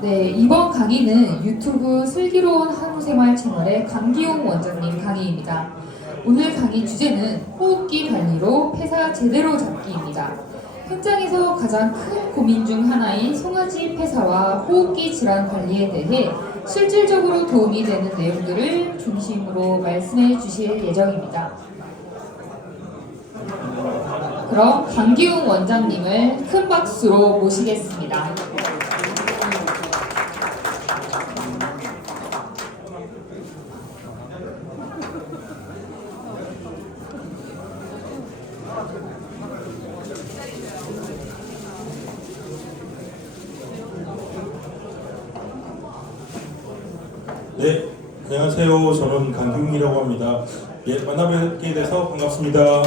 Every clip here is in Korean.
네, 이번 강의는 유튜브 슬기로운 한우생활 채널의 강기용 원장님 강의입니다. 오늘 강의 주제는 호흡기 관리로 폐사 제대로 잡기입니다. 현장에서 가장 큰 고민 중 하나인 송아지 폐사와 호흡기 질환 관리에 대해 실질적으로 도움이 되는 내용들을 중심으로 말씀해 주실 예정입니다. 그럼 강기용 원장님을 큰 박수로 모시겠습니다. 네, 안녕하세요. 저는 강기용이라고 합니다. 예, 만나뵙게 돼서 반갑습니다.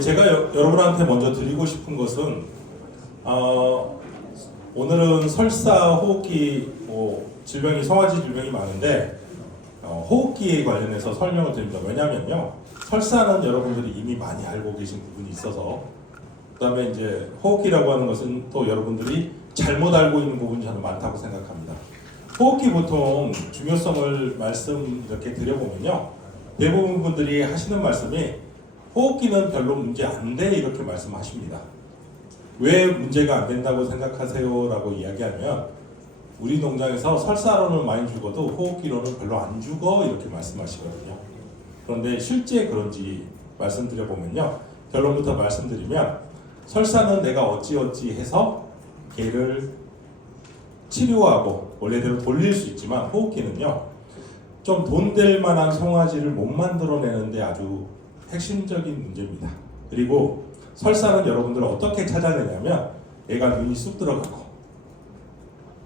제가 여러분한테 먼저 드리고 싶은 것은 오늘은 설사 호흡기 질병이 송아지 질병이 많은데 호흡기에 관련해서 설명을 드립니다. 왜냐하면요, 설사는 여러분들이 이미 많이 알고 계신 부분이 있어서, 그다음에 이제 호흡기라고 하는 것은 또 여러분들이 잘못 알고 있는 부분이 저는 많다고 생각합니다. 호흡기 보통 중요성을 말씀 이렇게 드려보면요, 대부분 분들이 하시는 말씀이 호흡기는 별로 문제 안 돼 이렇게 말씀하십니다. 왜 문제가 안 된다고 생각하세요? 라고 이야기하면 우리 농장에서 설사로는 많이 죽어도 호흡기로는 별로 안 죽어 이렇게 말씀하시거든요. 그런데 실제 그런지 말씀드려보면요, 결론부터 말씀드리면 설사는 내가 어찌어찌 해서 걔를 치료하고 원래대로 돌릴 수 있지만 호흡기는요, 좀 돈 될 만한 송아지를 못 만들어내는데 아주 핵심적인 문제입니다. 그리고 설사는 여러분들 어떻게 찾아내냐면 얘가 눈이 쑥 들어가고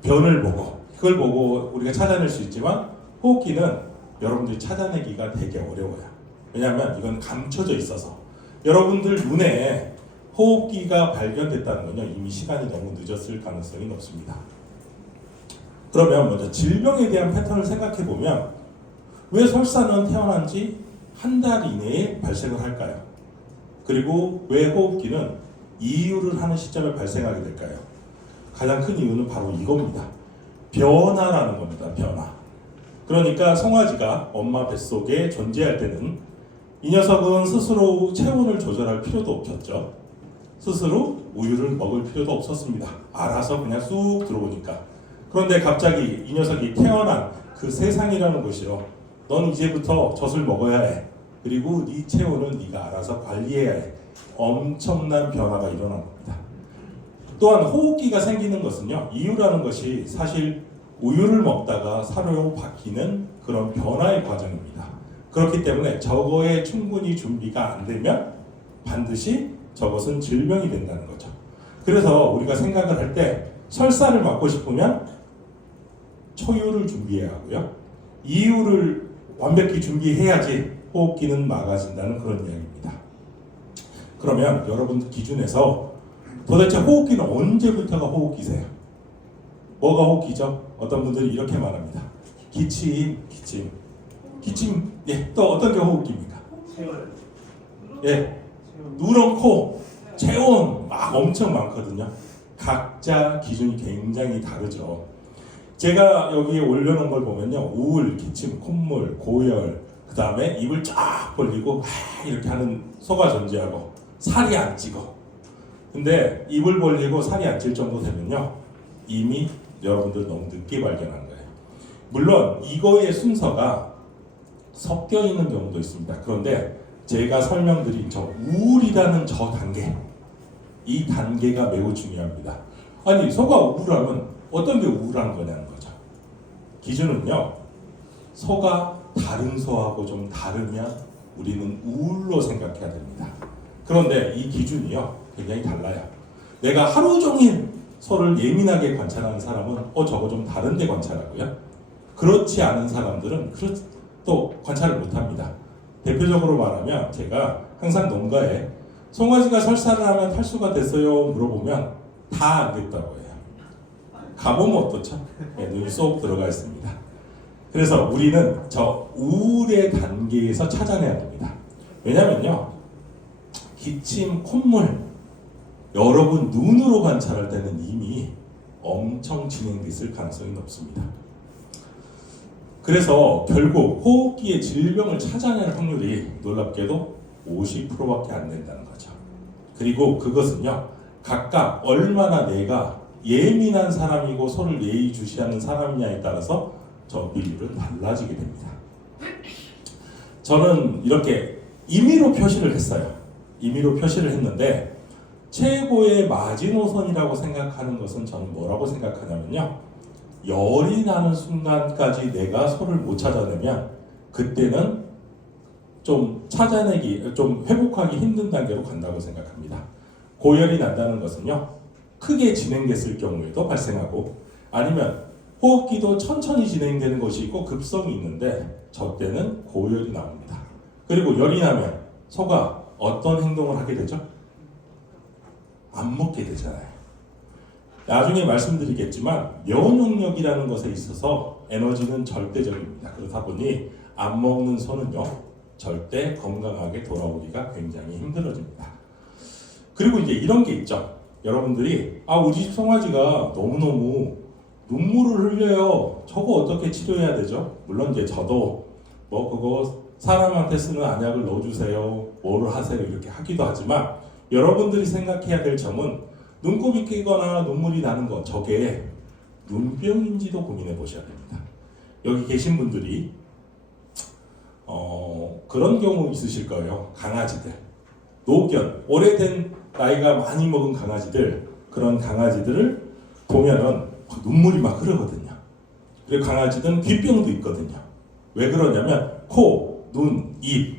변을 보고, 그걸 보고 우리가 찾아낼 수 있지만 호흡기는 여러분들이 찾아내기가 되게 어려워요. 왜냐하면 이건 감춰져 있어서. 여러분들 눈에 호흡기가 발견됐다는 건요, 이미 시간이 너무 늦었을 가능성이 높습니다. 그러면 먼저 질병에 대한 패턴을 생각해 보면 왜 설사는 태어난 지 한 달 이내에 발생을 할까요? 그리고 왜 호흡기는 이유를 하는 시점에 발생하게 될까요? 가장 큰 이유는 바로 이겁니다. 변화라는 겁니다. 변화. 그러니까 송아지가 엄마 뱃속에 존재할 때는 이 녀석은 스스로 체온을 조절할 필요도 없었죠. 스스로 우유를 먹을 필요도 없었습니다. 알아서 그냥 쑥 들어오니까. 그런데 갑자기 이 녀석이 태어난 그 세상이라는 것이요, 넌 이제부터 젖을 먹어야 해. 그리고 네 체온은 네가 알아서 관리해야 해. 엄청난 변화가 일어난 겁니다. 또한 호흡기가 생기는 것은요, 이유라는 것이 사실 우유를 먹다가 사료로 바뀌는 그런 변화의 과정입니다. 그렇기 때문에 저거에 충분히 준비가 안 되면 반드시 저것은 질병이 된다는 거죠. 그래서 우리가 생각을 할 때 설사를 막고 싶으면 초유를 준비해야 하고요, 이유를 완벽히 준비해야지 호흡기는 막아진다는 그런 이야기입니다. 그러면 여러분 기준에서 도대체 호흡기는 언제부터가 호흡기세요? 뭐가 호흡기죠? 어떤 분들이 이렇게 말합니다. 기침. 예, 또 어떤 게 호흡기입니까? 예, 누런 코, 체온 막 엄청 많거든요. 각자 기준이 굉장히 다르죠. 제가 여기에 올려놓은 걸 보면요, 우울, 기침, 콧물, 고열, 그 다음에 입을 쫙 벌리고 이렇게 하는 소가 존재하고 살이 안 찌고. 근데 입을 벌리고 살이 안 찔 정도 되면요, 이미 여러분들 너무 늦게 발견한 거예요. 물론 이거의 순서가 섞여 있는 경우도 있습니다. 그런데 제가 설명드린 저 우울이라는 저 단계, 이 단계가 매우 중요합니다. 아니, 소가 우울하면 어떤 게 우울한 거냐는 거죠. 기준은요, 소가 다른 소하고 좀 다르면 우리는 우울로 생각해야 됩니다. 그런데 이 기준이요, 굉장히 달라요. 내가 하루 종일 소를 예민하게 관찰하는 사람은 저거 좀 다른데 관찰하고요, 그렇지 않은 사람들은 또 관찰을 못합니다. 대표적으로 말하면 제가 항상 농가에 송아지가 설사를 하면 탈수가 됐어요? 물어보면 다 안 됐다고 해요. 가보면 어떻죠? 네, 눈이 쏙 들어가 있습니다. 그래서 우리는 저 우울의 단계에서 찾아내야 됩니다. 왜냐면요, 기침, 콧물, 여러분 눈으로 관찰할 때는 이미 엄청 진행돼 있을 가능성이 높습니다. 그래서 결국 호흡기의 질병을 찾아낼 확률이 놀랍게도 50%밖에 안 된다는 거죠. 그리고 그것은요, 각각 얼마나 내가 예민한 사람이고 소를 예의주시하는 사람이냐에 따라서 저 비율은 달라지게 됩니다. 저는 이렇게 임의로 표시를 했어요. 임의로 표시를 했는데 최고의 마지노선이라고 생각하는 것은 저는 뭐라고 생각하냐면요, 열이 나는 순간까지 내가 소를 못 찾아내면 그때는 좀 회복하기 힘든 단계로 간다고 생각합니다. 고열이 난다는 것은요, 크게 진행됐을 경우에도 발생하고, 아니면 호흡기도 천천히 진행되는 것이 있고 급성이 있는데 저 때는 고열이 나옵니다. 그리고 열이 나면 소가 어떤 행동을 하게 되죠? 안 먹게 되잖아요. 나중에 말씀드리겠지만 면역력이라는 것에 있어서 에너지는 절대적입니다. 그렇다 보니 안 먹는 소는요, 절대 건강하게 돌아오기가 굉장히 힘들어집니다. 그리고 이제 이런 게 있죠. 여러분들이 우리 집 송아지가 너무너무 눈물을 흘려요. 저거 어떻게 치료해야 되죠? 물론 이제 저도 뭐 그거 사람한테 쓰는 안약을 넣어주세요, 뭐를 하세요 이렇게 하기도 하지만, 여러분들이 생각해야 될 점은 눈곱이 끼거나 눈물이 나는 것, 저게 눈병인지도 고민해 보셔야 됩니다. 여기 계신 분들이 그런 경우 있으실 거예요. 강아지들, 노견, 오래된 나이가 많이 먹은 강아지들, 그런 강아지들을 보면은 눈물이 막 흐르거든요. 그리고 강아지들은 귀병도 있거든요. 왜 그러냐면 코, 눈, 입,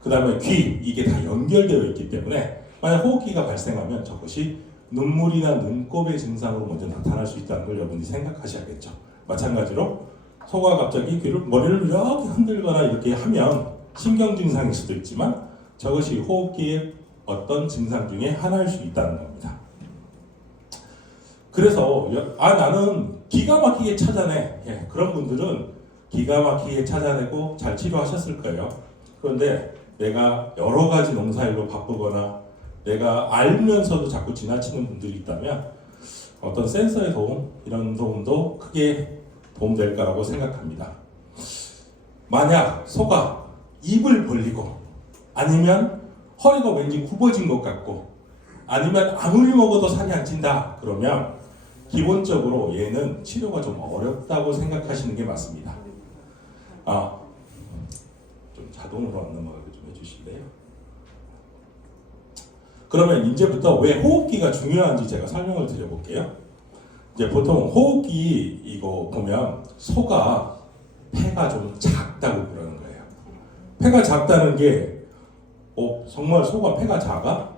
그 다음에 귀, 이게 다 연결되어 있기 때문에 만약 호흡기가 발생하면 저것이 눈물이나 눈곱의 증상으로 먼저 나타날 수 있다는 걸 여러분이 생각하셔야겠죠. 마찬가지로 소가 갑자기 머리를 이렇게 흔들거나 이렇게 하면 신경 증상일 수도 있지만 저것이 호흡기의 어떤 증상 중에 하나일 수 있다는 겁니다. 그래서 나는 기가 막히게 찾아내. 그런 분들은 기가 막히게 찾아내고 잘 치료하셨을 거예요. 그런데 내가 여러 가지 농사일로 바쁘거나 내가 알면서도 자꾸 지나치는 분들이 있다면 어떤 센서의 도움, 이런 도움도 크게 도움될 거라고 생각합니다. 만약 소가 입을 벌리고, 아니면 허리가 왠지 굽어진 것 같고, 아니면 아무리 먹어도 살이 안 찐다 그러면 기본적으로 얘는 치료가 좀 어렵다고 생각하시는 게 맞습니다. 좀 자동으로 안 넘어가게 좀 해주실래요? 그러면 이제부터 왜 호흡기가 중요한지 제가 설명을 드려볼게요. 이제 보통 호흡기 이거 보면 소가 폐가 좀 작다고 그러는 거예요. 폐가 작다는 게 정말 소가 폐가 작아?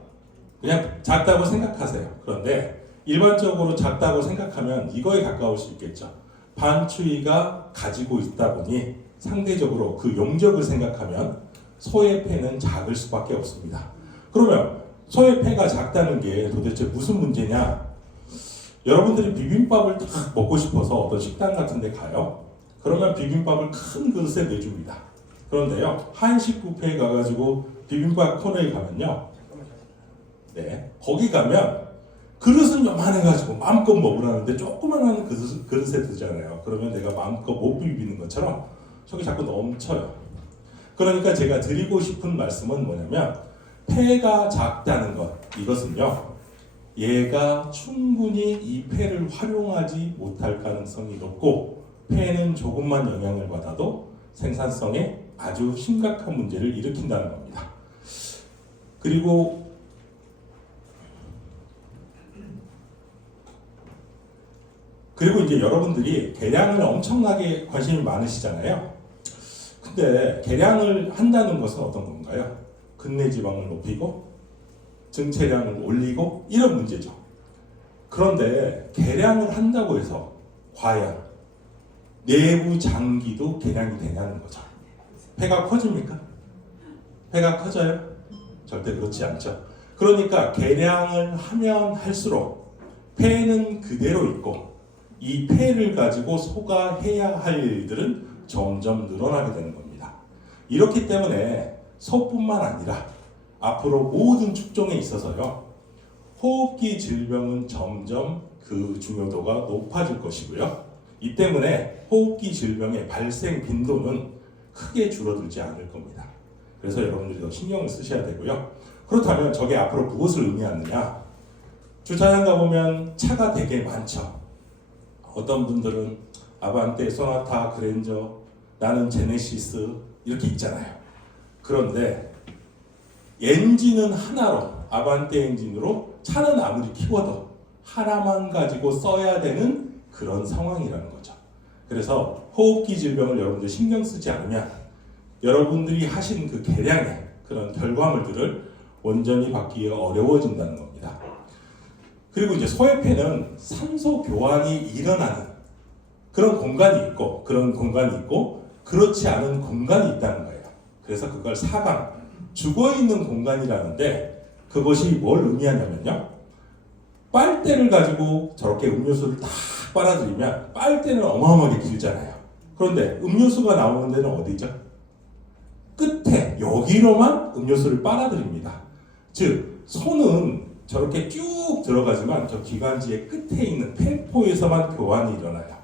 그냥 작다고 생각하세요. 그런데 일반적으로 작다고 생각하면 이거에 가까울 수 있겠죠. 반추위가 가지고 있다 보니 상대적으로 그 용적을 생각하면 소의 폐는 작을 수밖에 없습니다. 그러면 소의 폐가 작다는 게 도대체 무슨 문제냐? 여러분들이 비빔밥을 딱 먹고 싶어서 어떤 식당 같은 데 가요. 그러면 비빔밥을 큰 그릇에 내줍니다. 그런데요, 한식 뷔페에 가가지고 비빔밥 코너에 가면요, 거기 가면 그릇은 요만해가지고 마음껏 먹으라는데 조그만한 그릇에 드잖아요. 그러면 내가 마음껏 못 비비는 것처럼 속이 자꾸 넘쳐요. 그러니까 제가 드리고 싶은 말씀은 뭐냐면, 폐가 작다는 것, 이것은요, 얘가 충분히 이 폐를 활용하지 못할 가능성이 높고, 폐는 조금만 영향을 받아도 생산성에 아주 심각한 문제를 일으킨다는 겁니다. 그리고 이제 여러분들이 개량을 엄청나게 관심이 많으시잖아요. 근데 개량을 한다는 것은 어떤 건가요? 근내 지방을 높이고 증체량을 올리고 이런 문제죠. 그런데 개량을 한다고 해서 과연 내부 장기도 개량이 되냐는 거죠. 폐가 커집니까? 폐가 커져요? 절대 그렇지 않죠. 그러니까 개량을 하면 할수록 폐는 그대로 있고 이 폐를 가지고 소가 해야 할 일들은 점점 늘어나게 되는 겁니다. 이렇기 때문에 소뿐만 아니라 앞으로 모든 축종에 있어서요, 호흡기 질병은 점점 그 중요도가 높아질 것이고요. 이 때문에 호흡기 질병의 발생 빈도는 크게 줄어들지 않을 겁니다. 그래서 여러분들이 더 신경을 쓰셔야 되고요. 그렇다면 저게 앞으로 무엇을 의미하느냐? 주차장 가보면 차가 되게 많죠. 어떤 분들은 아반떼, 소나타, 그랜저, 나는 제네시스 이렇게 있잖아요. 그런데 엔진은 하나로, 아반떼 엔진으로 차는 아무리 키워도 하나만 가지고 써야 되는 그런 상황이라는 거죠. 그래서 호흡기 질병을 여러분들 신경 쓰지 않으면 여러분들이 하신 그 개량의 그런 결과물들을 온전히 받기가 어려워진다는 겁니다. 그리고 이제 소외폐는 산소 교환이 일어나는 그런 공간이 있고, 그렇지 않은 공간이 있다는 거예요. 그래서 그걸 사방, 죽어있는 공간이라는데, 그것이 뭘 의미하냐면요, 빨대를 가지고 저렇게 음료수를 딱 빨아들이면 빨대는 어마어마하게 길잖아요. 그런데 음료수가 나오는 데는 어디죠? 끝에, 여기로만 음료수를 빨아들입니다. 즉 소는 저렇게 쭉 들어가지만 저 기관지의 끝에 있는 폐포에서만 교환이 일어나요.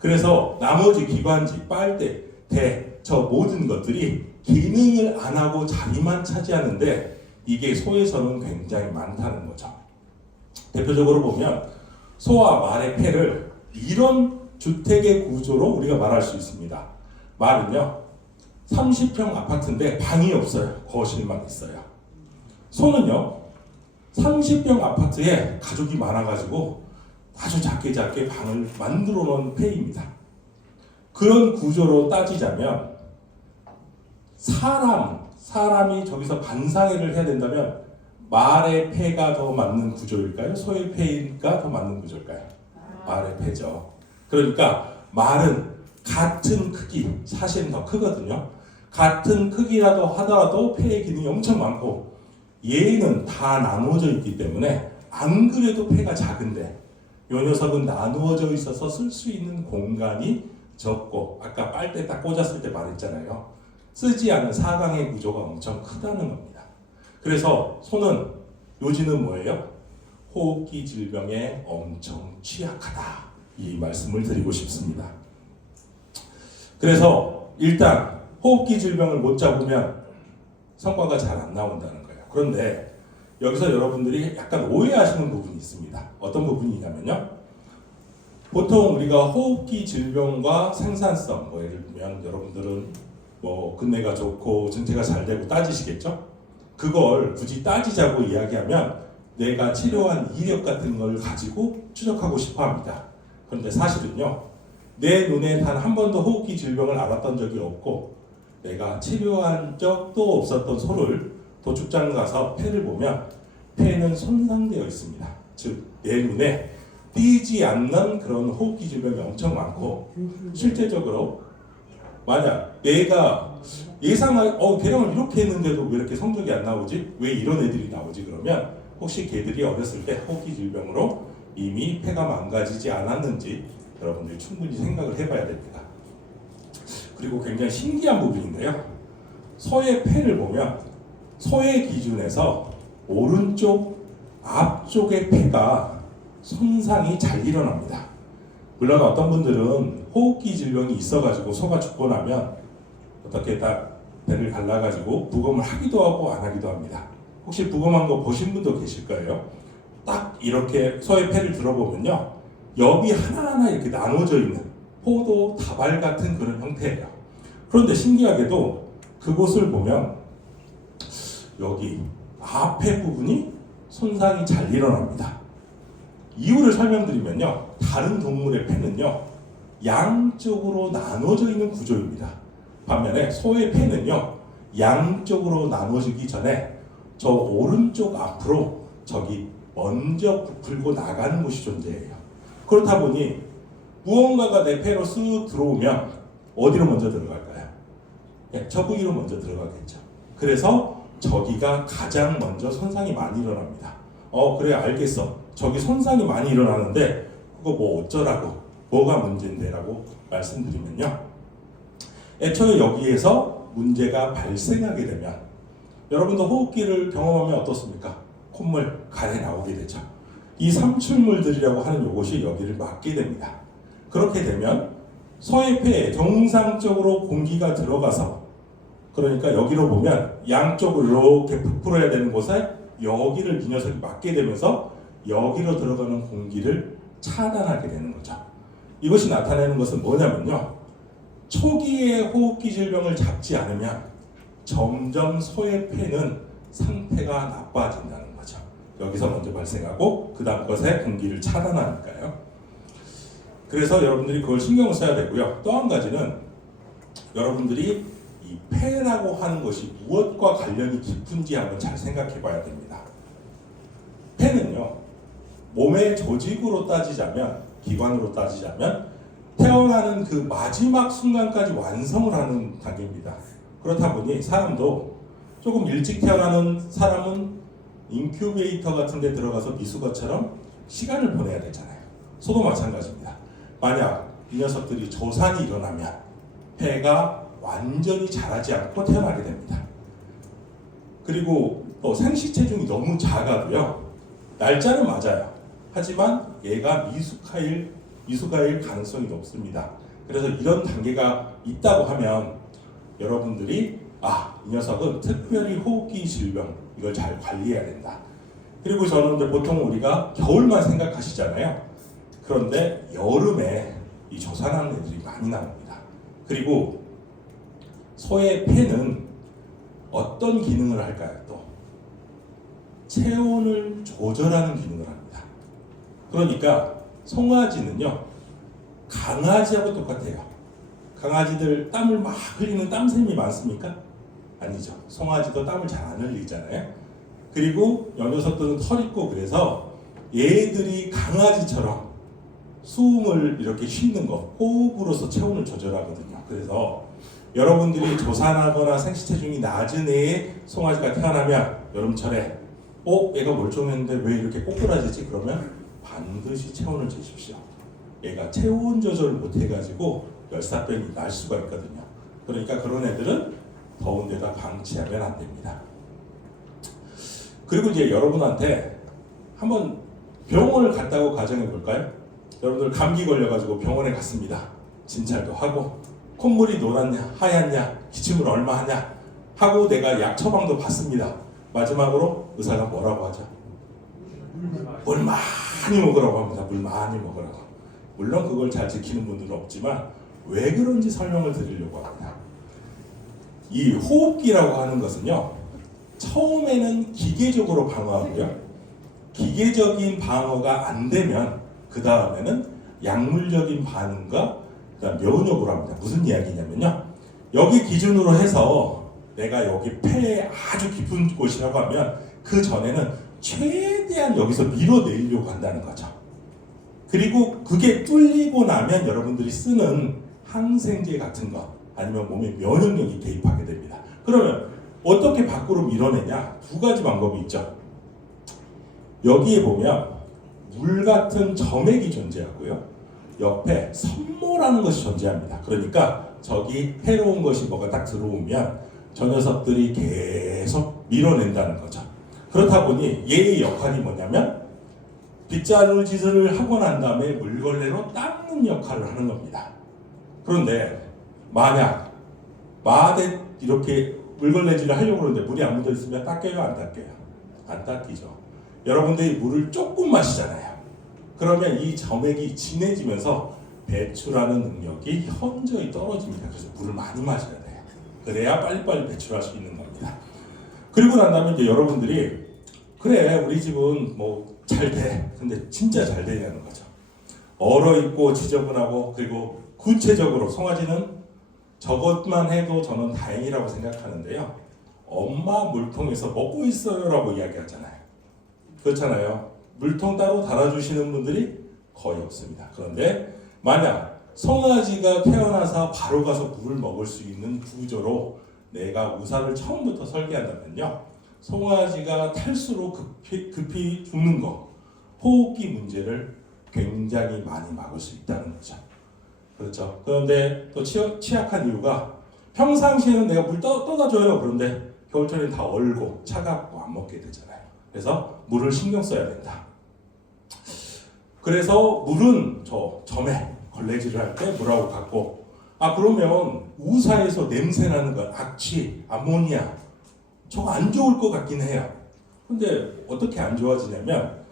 그래서 나머지 기관지, 빨대, 대, 저 모든 것들이 기능을 안 하고 자리만 차지하는데 이게 소에서는 굉장히 많다는 거죠. 대표적으로 보면 소와 말의 폐를 이런 주택의 구조로 우리가 말할 수 있습니다. 말은요, 30평 아파트인데 방이 없어요. 거실만 있어요. 소는요, 30평 아파트에 가족이 많아가지고 아주 작게 방을 만들어 놓은 폐입니다. 그런 구조로 따지자면 사람이 저기서 반상회를 해야 된다면 말의 폐가 더 맞는 구조일까요? 소의 폐가 더 맞는 구조일까요? 말의 폐죠. 그러니까 말은 같은 크기, 사실은 더 크거든요. 같은 크기라도 하더라도 폐의 기능이 엄청 많고 얘는 다 나누어져 있기 때문에 안 그래도 폐가 작은데 이 녀석은 나누어져 있어서 쓸 수 있는 공간이 적고, 아까 빨대 딱 꽂았을 때 말했잖아요. 쓰지 않은 사각의 구조가 엄청 크다는 겁니다. 그래서 소는 요지는 뭐예요? 호흡기 질병에 엄청 취약하다. 이 말씀을 드리고 싶습니다. 그래서 일단 호흡기 질병을 못 잡으면 성과가 잘 안 나온다는 거예요. 그런데 여기서 여러분들이 약간 오해하시는 부분이 있습니다. 어떤 부분이냐면요, 보통 우리가 호흡기 질병과 생산성, 예를 들면 여러분들은 근내가 좋고 증체가 잘 되고 따지시겠죠? 그걸 굳이 따지자고 이야기하면 내가 치료한 이력 같은 걸 가지고 추적하고 싶어 합니다. 그런데 사실은요, 내 눈에 단 한 번도 호흡기 질병을 알았던 적이 없고 내가 치료한 적도 없었던 소를 도축장 가서 폐를 보면 폐는 손상되어 있습니다. 즉, 내 눈에 띄지 않는 그런 호흡기 질병이 엄청 많고, 실제적으로 만약 내가 예상할 개량을 이렇게 했는데도 왜 이렇게 성적이 안 나오지? 왜 이런 애들이 나오지? 그러면 혹시 걔들이 어렸을 때 호흡기 질병으로 이미 폐가 망가지지 않았는지 여러분들이 충분히 생각을 해봐야 됩니다. 그리고 굉장히 신기한 부분인데요, 소의 폐를 보면 소의 기준에서 오른쪽 앞쪽의 폐가 손상이 잘 일어납니다. 물론 어떤 분들은 호흡기 질병이 있어가지고 소가 죽고 나면 어떻게 딱 배를 갈라가지고 부검을 하기도 하고 안 하기도 합니다. 혹시 부검한 거 보신 분도 계실 거예요. 딱 이렇게 소의 폐를 들어보면요, 옆이 하나하나 이렇게 나눠져 있는 포도 다발 같은 그런 형태예요. 그런데 신기하게도 그곳을 보면 여기 앞에 부분이 손상이 잘 일어납니다. 이유를 설명드리면요, 다른 동물의 폐는요, 양쪽으로 나눠져 있는 구조입니다. 반면에 소의 폐는요, 양쪽으로 나눠지기 전에 저 오른쪽 앞으로 저기 먼저 부풀고 나가는 곳이 존재해요. 그렇다 보니 무언가가 내 폐로 쓱 들어오면 어디로 먼저 들어갈까요? 저 부위로 먼저 들어가겠죠. 그래서 저기가 가장 먼저 손상이 많이 일어납니다. 그래 알겠어. 저기 손상이 많이 일어나는데 그거 뭐 어쩌라고, 뭐가 문제인데 라고 말씀드리면요, 애초에 여기에서 문제가 발생하게 되면 여러분도 호흡기를 경험하면 어떻습니까? 콧물 가래 나오게 되죠. 이 삼출물들이라고 하는 요것이 여기를 막게 됩니다. 그렇게 되면 소외폐에 정상적으로 공기가 들어가서, 그러니까 여기로 보면 양쪽으로 이렇게 부풀어야 되는 곳에 여기를 이 녀석이 막게 되면서 여기로 들어가는 공기를 차단하게 되는 거죠. 이것이 나타내는 것은 뭐냐면요, 초기에 호흡기 질병을 잡지 않으면 점점 소외폐는 상태가 나빠진다는 거죠. 여기서 먼저 발생하고 그 다음 것에 공기를 차단하니까요. 그래서 여러분들이 그걸 신경을 써야 되고요. 또 한 가지는 여러분들이 이 폐라고 하는 것이 무엇과 관련이 깊은지 한번 잘 생각해 봐야 됩니다. 폐는요, 몸의 조직으로 따지자면, 기관으로 따지자면 태어나는 그 마지막 순간까지 완성을 하는 단계입니다. 그렇다 보니 사람도 조금 일찍 태어나는 사람은 인큐베이터 같은 데 들어가서 미숙아처럼 시간을 보내야 되잖아요. 소도 마찬가지입니다. 만약 이 녀석들이 조산이 일어나면 폐가 완전히 자라지 않고 태어나게 됩니다. 그리고 또 생시체중이 너무 작아도요, 날짜는 맞아요. 하지만 얘가 미숙아일 가능성이 높습니다. 그래서 이런 단계가 있다고 하면 여러분들이 이 녀석은 특별히 호흡기 질병, 이걸 잘 관리해야 된다. 그리고 저는 이제 보통 우리가 겨울만 생각하시잖아요. 그런데 여름에 이 조산하는 애들이 많이 나옵니다. 그리고 소의 폐는 어떤 기능을 할까요? 또 체온을 조절하는 기능을 합니다. 그러니까 송아지는요, 강아지하고 똑같아요. 강아지들 땀을 막 흘리는 땀샘이 많습니까? 아니죠. 송아지도 땀을 잘 안 흘리잖아요. 그리고 이 녀석들은 털 있고, 그래서 얘들이 강아지처럼 숨을 이렇게 쉬는 거, 호흡으로서 체온을 조절하거든요. 그래서 여러분들이 조산하거나 생시체중이 낮은 애의 송아지가 태어나면 여름철에 얘가 멀쩡했는데 왜 이렇게 꼬꾸라지지? 그러면 반드시 체온을 재십시오. 얘가 체온 조절을 못해가지고 열사병이 날 수가 있거든요. 그러니까 그런 애들은 더운 데다 방치하면 안 됩니다. 그리고 이제 여러분한테 한번 병원을 갔다고 가정해 볼까요? 여러분들 감기 걸려가지고 병원에 갔습니다. 진찰도 하고 콧물이 노랗냐 하얗냐 기침을 얼마 하냐 하고 내가 약 처방도 받습니다. 마지막으로 의사가 뭐라고 하죠? 물 많이 먹으라고 합니다. 물 많이 먹으라고. 물론 그걸 잘 지키는 분들은 없지만 왜 그런지 설명을 드리려고 합니다. 이 호흡기라고 하는 것은요, 처음에는 기계적으로 방어하고요, 기계적인 방어가 안 되면 그 다음에는 약물적인 반응과 그다음 면역으로 합니다. 무슨 이야기냐면요, 여기 기준으로 해서 내가 여기 폐에 아주 깊은 곳이라고 하면 그 전에는 최대한 여기서 밀어내려고 한다는 거죠. 그리고 그게 뚫리고 나면 여러분들이 쓰는 항생제 같은 거 아니면 몸의 면역력이 개입하게 됩니다. 그러면 어떻게 밖으로 밀어내냐? 두 가지 방법이 있죠. 여기에 보면 물 같은 점액이 존재하고요, 옆에 섬모라는 것이 존재합니다. 그러니까 저기 해로운 것이 뭐가 딱 들어오면 저 녀석들이 계속 밀어낸다는 거죠. 그렇다 보니 얘의 역할이 뭐냐면 빗자루 짓을 하고 난 다음에 물걸레로 닦는 역할을 하는 겁니다. 그런데 만약 마대 이렇게 물걸레질을 하려고 그러는데 물이 안 묻어 있으면 닦여요, 안 닦여요? 안 닦이죠. 여러분들이 물을 조금 마시잖아요. 그러면 이 점액이 진해지면서 배출하는 능력이 현저히 떨어집니다. 그래서 물을 많이 마셔야 돼요. 그래야 빨리빨리 배출할 수 있는 겁니다. 그리고 난 다음에 이제 여러분들이 그래 우리 집은 뭐 잘 돼. 근데 진짜 잘 되냐는 거죠. 얼어있고 지저분하고, 그리고 구체적으로 송아지는 저것만 해도 저는 다행이라고 생각하는데요, 엄마 물통에서 먹고 있어요 라고 이야기하잖아요. 그렇잖아요. 물통 따로 달아주시는 분들이 거의 없습니다. 그런데 만약 송아지가 태어나서 바로 가서 물을 먹을 수 있는 구조로 내가 우산을 처음부터 설계한다면요, 송아지가 탈수로 급히 죽는 거, 호흡기 문제를 굉장히 많이 막을 수 있다는 거죠. 그렇죠. 그런데 또 취약한 이유가 평상시에는 내가 물 떠다 줘요. 그런데 겨울철에는 다 얼고 차갑고 안 먹게 되잖아요. 그래서 물을 신경 써야 된다. 그래서 물은 점에 걸레질을 할 때 물하고 같고, 그러면 우사에서 냄새 나는 건 악취, 아모니아, 저거 안 좋을 것 같긴 해요. 근데 어떻게 안 좋아지냐면,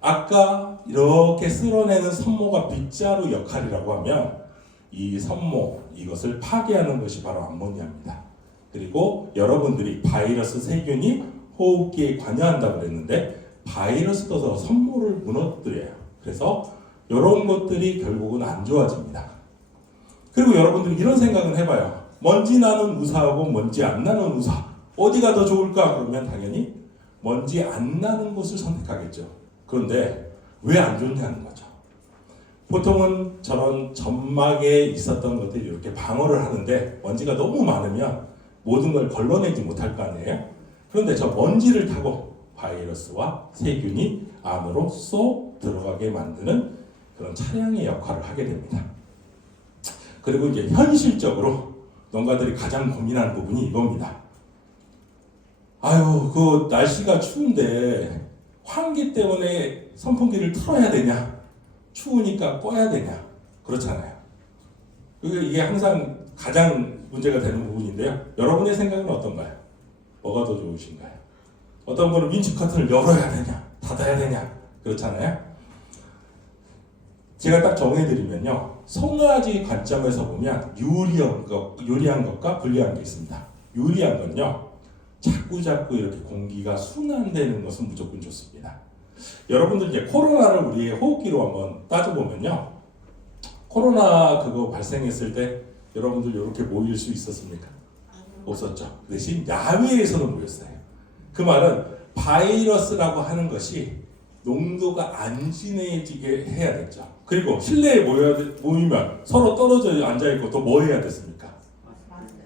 아까 이렇게 쓸어내는 섬모가 빗자루 역할이라고 하면 이 섬모, 이것을 파괴하는 것이 바로 암모니아입니다. 그리고 여러분들이 바이러스 세균이 호흡기에 관여한다고 그랬는데, 바이러스도 섬모를 무너뜨려요. 그래서 이런 것들이 결국은 안 좋아집니다. 그리고 여러분들이 이런 생각을 해봐요. 먼지 나는 우사하고 먼지 안 나는 우사, 어디가 더 좋을까? 그러면 당연히 먼지 안 나는 곳을 선택하겠죠. 그런데 왜 안 좋냐는 거죠. 보통은 저런 점막에 있었던 것들이 이렇게 방어를 하는데, 먼지가 너무 많으면 모든 걸 걸러내지 못할 거 아니에요? 그런데 저 먼지를 타고 바이러스와 세균이 안으로 쏙 들어가게 만드는 그런 차량의 역할을 하게 됩니다. 그리고 이제 현실적으로 농가들이 가장 고민하는 부분이 이겁니다. 그 날씨가 추운데 환기 때문에 선풍기를 틀어야 되냐? 추우니까 꺼야 되냐? 그렇잖아요. 이게 항상 가장 문제가 되는 부분인데요. 여러분의 생각은 어떤가요? 뭐가 더 좋으신가요? 어떤 분은 윈치 커튼을 열어야 되냐? 닫아야 되냐? 그렇잖아요. 제가 딱 정해드리면요, 송아지 관점에서 보면 유리한 것과 불리한 게 있습니다. 유리한 건요, 자꾸 이렇게 공기가 순환되는 것은 무조건 좋습니다. 여러분들 이제 코로나를 우리의 호흡기로 한번 따져보면요, 코로나 그거 발생했을 때 여러분들 이렇게 모일 수 있었습니까? 없었죠. 그 대신 야외에서는 모였어요. 그 말은 바이러스라고 하는 것이 농도가 안 진해지게 해야겠죠. 그리고 실내에 모이면 서로 떨어져 앉아있고 또 뭐 해야 됐습니까?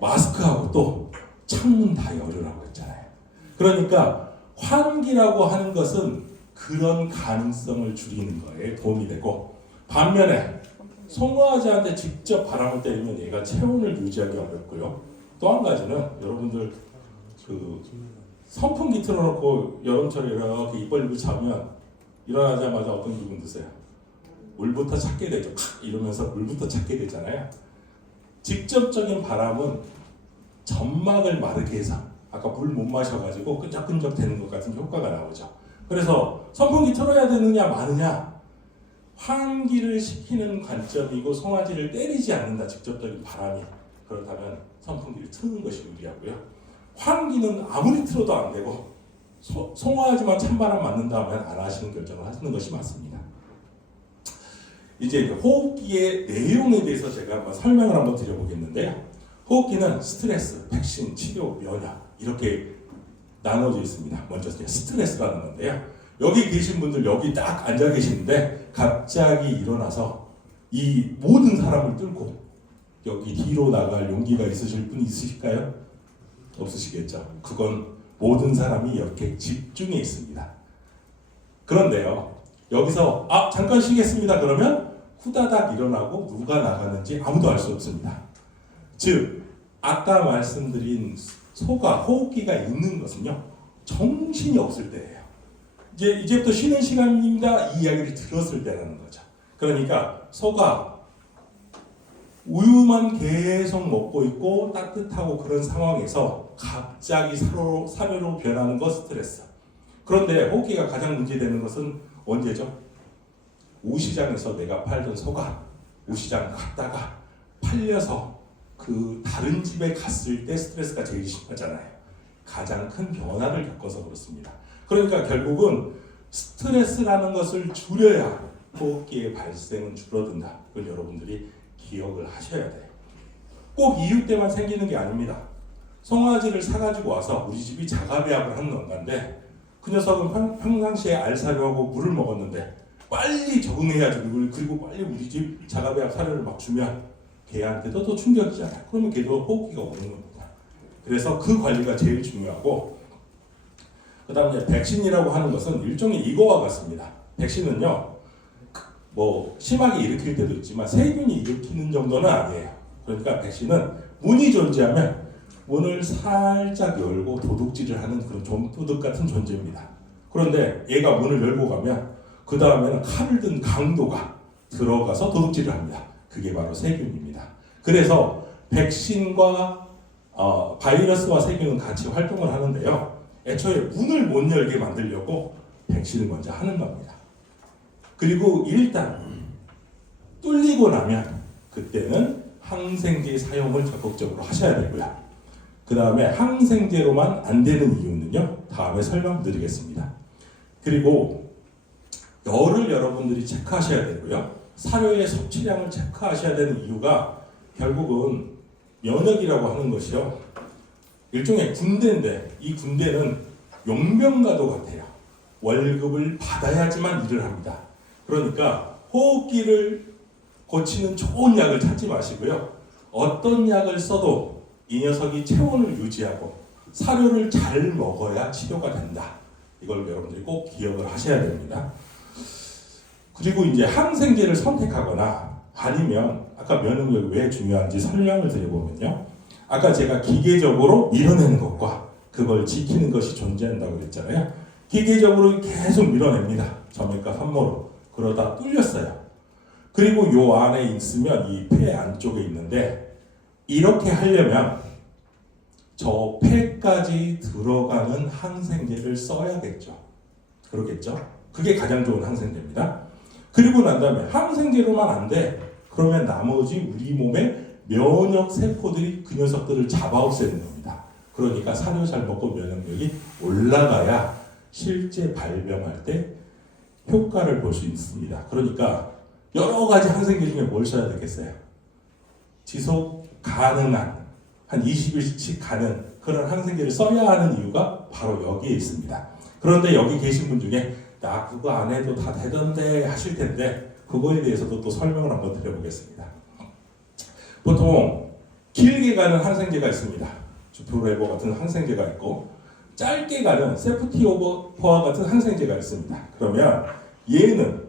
마스크하고 또 창문 다 열으라고 했잖아요. 그러니까 환기라고 하는 것은 그런 가능성을 줄이는 거에 도움이 되고, 반면에 송아지한테 직접 바람을 때리면 얘가 체온을 유지하기 어렵고요. 또 한 가지는 여러분들 선풍기 틀어놓고 여름철에 이렇게 입 벌리고 자면 일어나자마자 어떤 기분 드세요? 물부터 찾게 되죠. 이러면서 물부터 찾게 되잖아요. 직접적인 바람은 점막을 마르게 해서 아까 물 못 마셔가지고 끈적끈적 되는 것 같은 효과가 나오죠. 그래서 선풍기 틀어야 되느냐 마느냐, 환기를 시키는 관점이고 송아지를 때리지 않는다, 직접적인 바람이. 그렇다면 선풍기를 트는 것이 유리하고요. 환기는 아무리 틀어도 안 되고 송아지만 찬바람 맞는다 하면 안 하시는 결정을 하시는 것이 맞습니다. 이제 호흡기의 내용에 대해서 제가 한번 설명을 한번 드려보겠는데요. 호흡기는 스트레스, 백신, 치료, 면역 이렇게 나눠져 있습니다. 먼저 스트레스라는 건데요. 여기 계신 분들 여기 딱 앉아 계시는데 갑자기 일어나서 이 모든 사람을 뚫고 여기 뒤로 나갈 용기가 있으실 분 있으실까요? 없으시겠죠. 그건 모든 사람이 이렇게 집중해 있습니다. 그런데요, 여기서 잠깐 쉬겠습니다 그러면 후다닥 일어나고 누가 나가는지 아무도 알 수 없습니다. 즉 아까 말씀드린 소가 호흡기가 있는 것은요, 정신이 없을 때예요. 이제부터 쉬는 시간입니다 이 이야기를 들었을 때라는 거죠. 그러니까 소가 우유만 계속 먹고 있고 따뜻하고 그런 상황에서 갑자기 사료로 변하는 것 스트레스. 그런데 호흡기가 가장 문제되는 것은 언제죠? 우시장에서 내가 팔던 소가 우시장 갔다가 팔려서 그 다른 집에 갔을 때 스트레스가 제일 심하잖아요. 가장 큰 변화를 겪어서 그렇습니다. 그러니까 결국은 스트레스라는 것을 줄여야 호흡기의 발생은 줄어든다. 그걸 여러분들이 기억을 하셔야 돼요. 꼭 이유 때만 생기는 게 아닙니다. 송아지를 사가지고 와서 우리 집이 자가배합을 하는 농가인데 그 녀석은 평상시에 알사료하고 물을 먹었는데 빨리 적응해야지. 그리고 빨리 우리 집 자가배합 사료를 막 주면 개한테도 더 충격이잖아요. 그러면 걔도 호흡기가 오는 겁니다. 그래서 그 관리가 제일 중요하고, 그다음에 백신이라고 하는 것은 일종의 이거와 같습니다. 백신은요, 뭐 심하게 일으킬 때도 있지만 세균이 일으키는 정도는 아니에요. 그러니까 백신은 문이 존재하면 문을 살짝 열고 도둑질을 하는 그런 좀도둑 같은 존재입니다. 그런데 얘가 문을 열고 가면 그 다음에는 칼을 든 강도가 들어가서 도둑질을 합니다. 그게 바로 세균입니다. 그래서 백신과 바이러스와 세균은 같이 활동을 하는데요. 애초에 문을 못 열게 만들려고 백신을 먼저 하는 겁니다. 그리고 일단 뚫리고 나면 그때는 항생제 사용을 적극적으로 하셔야 되고요. 그 다음에 항생제로만 안 되는 이유는요, 다음에 설명드리겠습니다. 그리고 열을 여러분들이 체크하셔야 되고요. 사료의 섭취량을 체크하셔야 되는 이유가 결국은 면역이라고 하는 것이요, 일종의 군대인데 이 군대는 용병과도 같아요. 월급을 받아야지만 일을 합니다. 그러니까 호흡기를 고치는 좋은 약을 찾지 마시고요. 어떤 약을 써도 이 녀석이 체온을 유지하고 사료를 잘 먹어야 치료가 된다. 이걸 여러분들이 꼭 기억을 하셔야 됩니다. 그리고 이제 항생제를 선택하거나 아니면 아까 면역력이 왜 중요한지 설명을 드려보면요. 아까 제가 기계적으로 밀어내는 것과 그걸 지키는 것이 존재한다고 그랬잖아요. 기계적으로 계속 밀어냅니다. 점액과 산모로. 그러다 뚫렸어요. 그리고 요 안에 있으면 이 폐 안쪽에 있는데 이렇게 하려면 저 폐까지 들어가는 항생제를 써야겠죠. 그렇겠죠? 그게 가장 좋은 항생제입니다. 그리고 난 다음에 항생제로만 안 돼. 그러면 나머지 우리 몸의 면역 세포들이 그 녀석들을 잡아 없애는 겁니다. 그러니까 사료 잘 먹고 면역력이 올라가야 실제 발병할 때 효과를 볼 수 있습니다. 그러니까 여러 가지 항생제 중에 뭘 써야 되겠어요? 지속 가능한 한 20일씩 가는 그런 항생제를 써야 하는 이유가 바로 여기에 있습니다. 그런데 여기 계신 분 중에 나 그거 안 해도 다 되던데 하실 텐데 그거에 대해서도 또 설명을 한번 드려보겠습니다. 보통 길게 가는 항생제가 있습니다. 주프레버 같은 항생제가 있고 짧게 가는 세프티오버와 같은 항생제가 있습니다. 그러면 얘는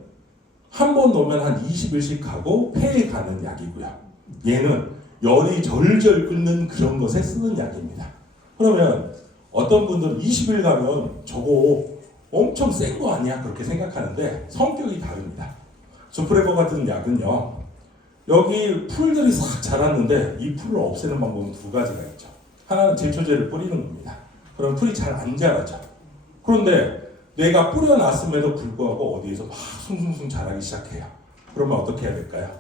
한 번 놓으면 한 20일씩 가고 폐에 가는 약이고요. 얘는 열이 절절 끓는 그런 것에 쓰는 약입니다. 그러면 어떤 분들은 20일 가면 저거 엄청 센 거 아니야? 그렇게 생각하는데 성격이 다릅니다. 주프레버 같은 약은요, 여기 풀들이 싹 자랐는데 이 풀을 없애는 방법은 두 가지가 있죠. 하나는 제초제를 뿌리는 겁니다. 그럼 풀이 잘 안 자라죠. 그런데 내가 뿌려놨음에도 불구하고 어디에서 막 숭숭숭 자라기 시작해요. 그러면 어떻게 해야 될까요?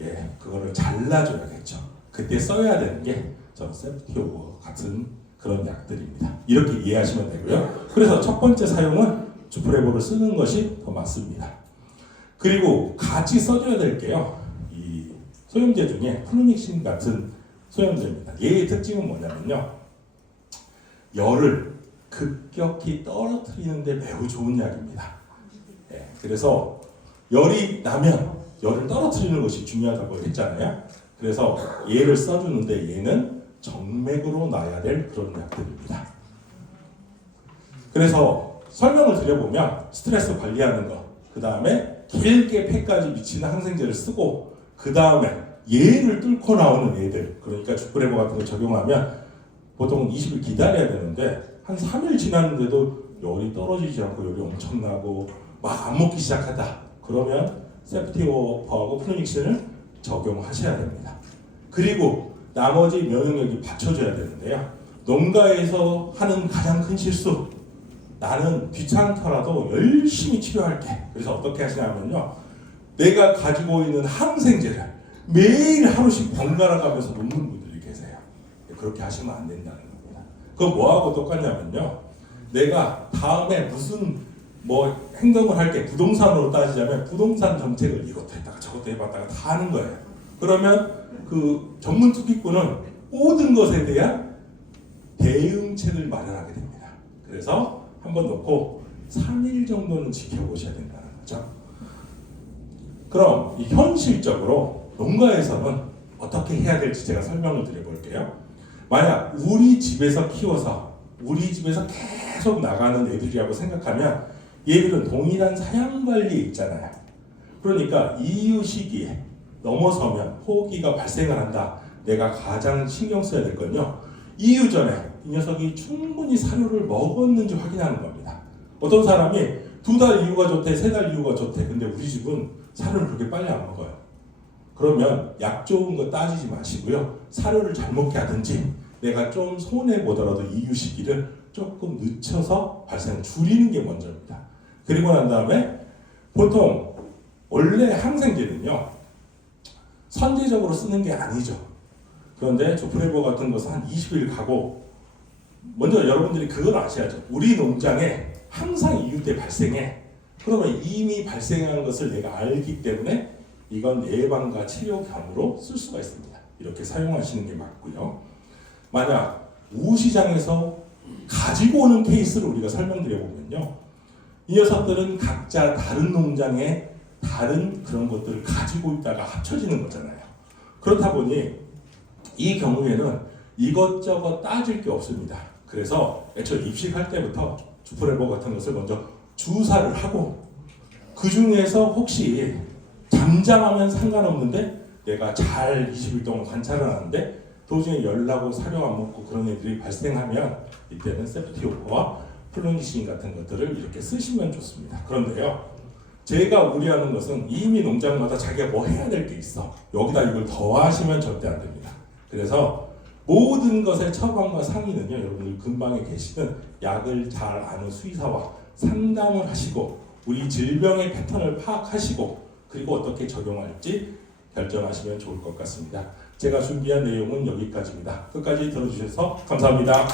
예, 그거를 잘라줘야겠죠. 그때 써야 되는 게 저 세프티오버 같은 그런 약들입니다. 이렇게 이해하시면 되고요. 그래서 첫 번째 사용은 주프레버를 쓰는 것이 더 맞습니다. 그리고 같이 써줘야 될 게요, 이 소염제 중에 플루믹신 같은 소염제입니다. 얘의 특징은 뭐냐면요, 열을 급격히 떨어뜨리는데 매우 좋은 약입니다. 예, 그래서 열이 나면 열을 떨어뜨리는 것이 중요하다고 했잖아요. 그래서 얘를 써주는데 얘는 정맥으로 놔야 될 그런 약들입니다. 그래서 설명을 드려보면 스트레스 관리하는 거, 그 다음에 길게 폐까지 미치는 항생제를 쓰고, 그 다음에 얘를 뚫고 나오는 애들, 그러니까 주프레버 같은 거 적용하면 보통 20일 기다려야 되는데 한 3일 지났는데도 열이 떨어지지 않고 열이 엄청나고 막 안 먹기 시작하다. 그러면 세프티오버하고 플루믹신을 적용하셔야 됩니다. 그리고 나머지 면역력이 받쳐줘야 되는데요. 농가에서 하는 가장 큰 실수, 나는 귀찮더라도 열심히 치료할게. 그래서 어떻게 하시냐면요, 내가 가지고 있는 항생제를 매일 하루씩 번갈아 가면서 놓는 분들이 계세요. 그렇게 하시면 안 된다는 겁니다. 그건 뭐하고 똑같냐면요, 내가 다음에 무슨 뭐 행동을 할게, 부동산으로 따지자면 부동산 정책을 이것도 했다가 저것도 해봤다가 다 하는 거예요. 그러면 그 전문 투기꾼은 모든 것에 대한 대응책을 마련하게 됩니다. 그래서 한번 놓고 3일 정도는 지켜보셔야 된다는 거죠. 그럼 이 현실적으로 농가에서는 어떻게 해야 될지 제가 설명을 드려볼게요. 만약 우리 집에서 키워서 우리 집에서 계속 나가는 애들이라고 생각하면 얘들은 동일한 사양 관리에 있잖아요. 그러니까 이유 시기에 넘어서면 호흡기가 발생을 한다. 내가 가장 신경 써야 될 건요, 이유 전에 이 녀석이 충분히 사료를 먹었는지 확인하는 겁니다. 어떤 사람이 2달 이후가 좋대, 3달 이후가 좋대. 근데 우리 집은 사료를 그렇게 빨리 안 먹어요. 그러면 약 좋은 거 따지지 마시고요, 사료를 잘 먹게 하든지 내가 좀 손해 보더라도 이유 시기를 조금 늦춰서 발생을 줄이는 게 먼저입니다. 그리고 난 다음에 보통 원래 항생제는요 선제적으로 쓰는 게 아니죠. 그런데 조프레버 같은 것은 한 20일 가고, 먼저 여러분들이 그걸 아셔야죠. 우리 농장에 항상 이유 때 발생해. 그러면 이미 발생한 것을 내가 알기 때문에 이건 예방과 치료경으로 쓸 수가 있습니다. 이렇게 사용하시는 게 맞고요. 만약 우시장에서 가지고 오는 케이스를 우리가 설명드려 보면요, 이 녀석들은 각자 다른 농장에 다른 그런 것들을 가지고 있다가 합쳐지는 거잖아요. 그렇다 보니 이 경우에는 이것저것 따질 게 없습니다. 그래서 애초에 입식할 때부터 주프레버 같은 것을 먼저 주사를 하고, 그 중에서 혹시 잠잠하면 상관없는데 내가 잘 20일 동안 관찰을 하는데 도중에 열나고 사료 안 먹고 그런 애들이 발생하면 이때는 세프티오퍼와 플로니신 같은 것들을 이렇게 쓰시면 좋습니다. 그런데요, 제가 우려하는 것은 이미 농장마다 자기가 뭐 해야 될 게 있어. 여기다 이걸 더하시면 절대 안 됩니다. 그래서 모든 것의 처방과 상의는요, 여러분들 근방에 계시는 약을 잘 아는 수의사와 상담을 하시고 우리 질병의 패턴을 파악하시고 그리고 어떻게 적용할지 결정하시면 좋을 것 같습니다. 제가 준비한 내용은 여기까지입니다. 끝까지 들어주셔서 감사합니다.